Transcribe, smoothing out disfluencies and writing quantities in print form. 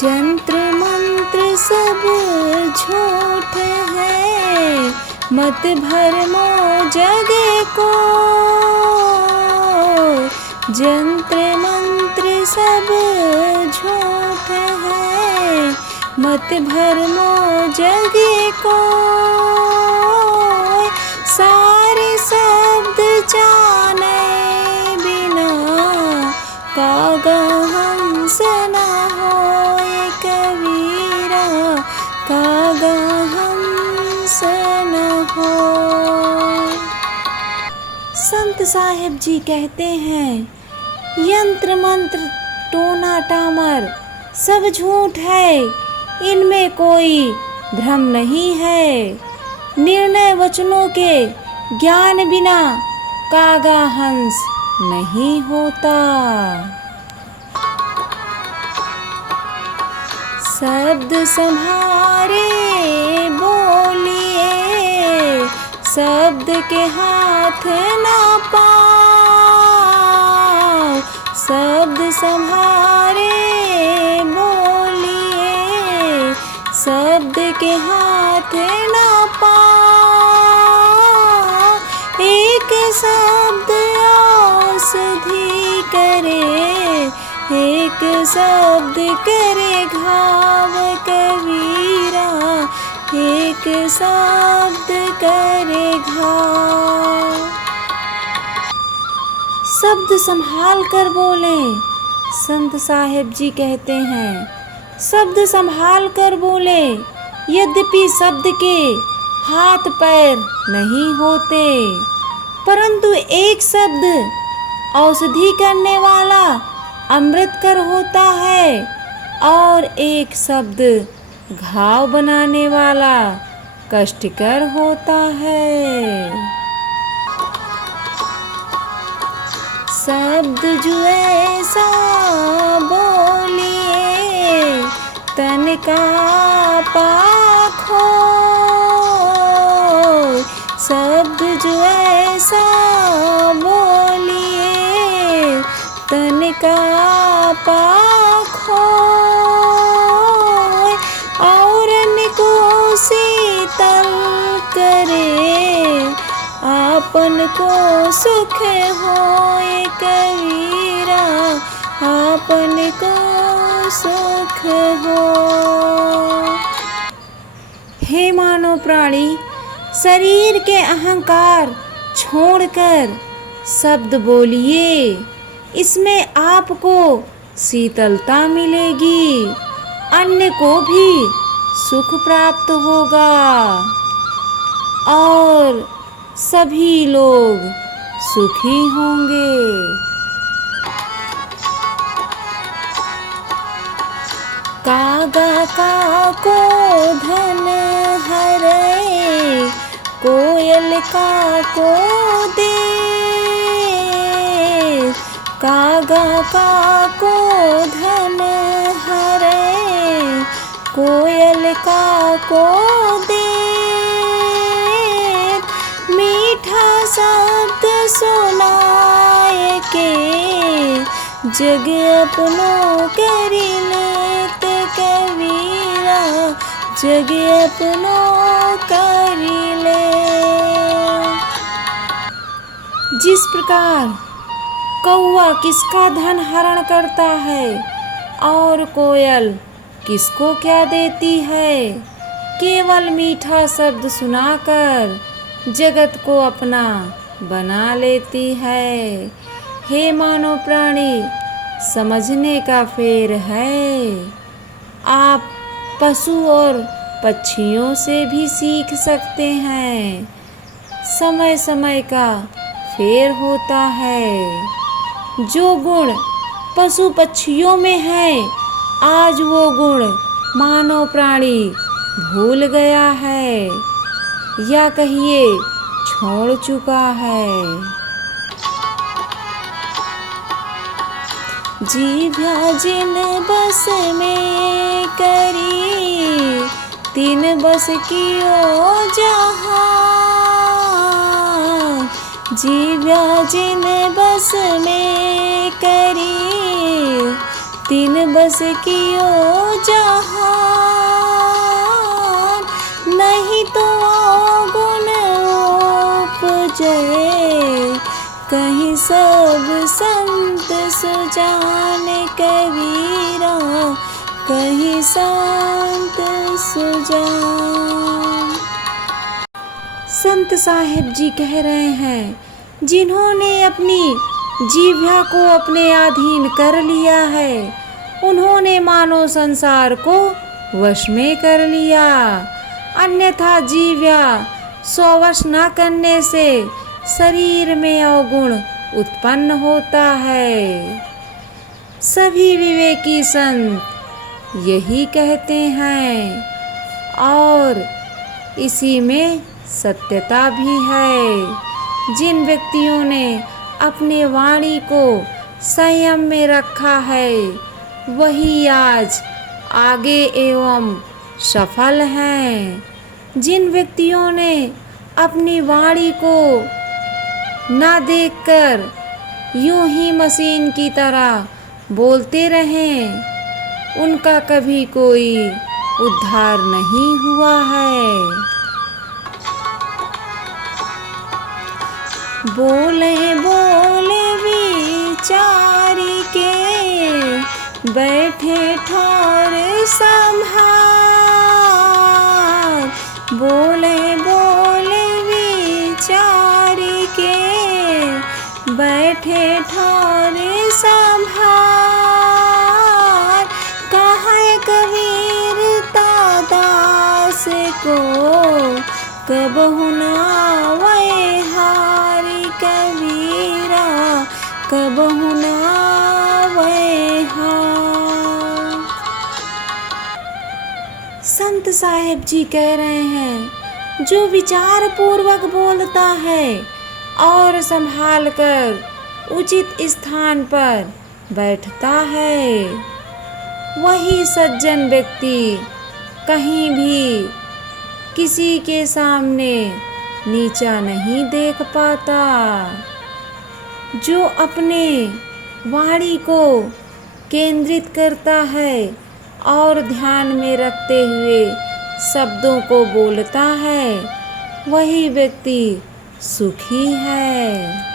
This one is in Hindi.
जंत्र मंत्र सब झूठ है, मत भरमो जगे को। जंत्र मंत्र सब झूठ है, मत भरमो जगे को। सारे शब्द जाने बिना, कागा हंस न होए कबीरा, कागा हंस न हो। संत साहिब जी कहते हैं, यंत्र मंत्र टोना टामर सब झूठ है, इनमें कोई भ्रम नहीं है। निर्णय वचनों के ज्ञान बिना कागा हंस नहीं होता। शब्द संभारे बोलिए, शब्द के हाथ ना पाओ। शब्द संभारे बोलिए, शब्द के हाथ ना पाओ। एक शब्द औषधि करे, एक शब्द करे घाव कबीरा, एक शब्द करे घाव। शब्द संभाल कर बोले, संत साहिब जी कहते हैं, शब्द संभाल कर बोले। यद्यपि शब्द के हाथ पैर नहीं होते, परंतु एक शब्द औषधि करने वाला अमृतकर होता है, और एक शब्द घाव बनाने वाला कष्टकर होता है। शब्द जो ऐसा बोलिए, तन का पाक हो। शब्द जो ऐसा बोलिए, तन का पाक हो। औरन को शीतल करे, आपन को सुख होए कबीरा, आपन को सुख हो। हे मानव प्राणी, शरीर के अहंकार छोड़कर शब्द बोलिए, इसमें आपको शीतलता मिलेगी, अन्य को भी सुख प्राप्त होगा और सभी लोग सुखी होंगे। कागा का को धन हरे, कोयल का को दे। कागा का को धन हरे, कोयल का को दे। मीठा शब्द सुनाए के, जग अपनों करी लेत कबीरा, जग अपनों करी ले। जिस प्रकार कौवा किसका धन हरण करता है और कोयल किसको क्या देती है, केवल मीठा शब्द सुनाकर जगत को अपना बना लेती है। हे मानव प्राणी, समझने का फेर है। आप पशु और पक्षियों से भी सीख सकते हैं। समय समय का फेर होता है। जो गुण पशु पक्षियों में है, आज वो गुण मानव प्राणी भूल गया है, या कहिए छोड़ चुका है। जीभ्या जिन बस में करी, तीन बस कियो जहाँ। जीभ्या जिन बस में करी, तीन बस कियो जहान, नहीं तो गुण उपजे, कहीं सब संत सुजान कबीरा, कहीं संत सुजान। संत साहिब जी कह रहे हैं, जिन्होंने अपनी जीभा को अपने अधीन कर लिया है, उन्होंने मानव संसार को वश में कर लिया। अन्यथा जीव्या स्ववश न करने से शरीर में अवगुण उत्पन्न होता है। सभी विवेकी संत यही कहते हैं और इसी में सत्यता भी है। जिन व्यक्तियों ने अपने वाणी को संयम में रखा है, वही आज आगे एवं सफल हैं। जिन व्यक्तियों ने अपनी वाणी को ना देखकर यूं ही मशीन की तरह बोलते रहें, उनका कभी कोई उद्धार नहीं हुआ है। बोले बोले विचारी के, बैठे ठौर संभार। बोले बोले विचारी के, बैठे ठौर संभार। कहाँ कबीर दास को, कबहु न आवे हारी कबीरा, कबहु न आवे हार। संत साहिब जी कह रहे हैं, जो विचार पूर्वक बोलता है और संभाल कर उचित स्थान पर बैठता है, वही सज्जन व्यक्ति कहीं भी किसी के सामने नीचा नहीं देख पाता। जो अपने वाणी को केंद्रित करता है और ध्यान में रखते हुए शब्दों को बोलता है, वही व्यक्ति सुखी है।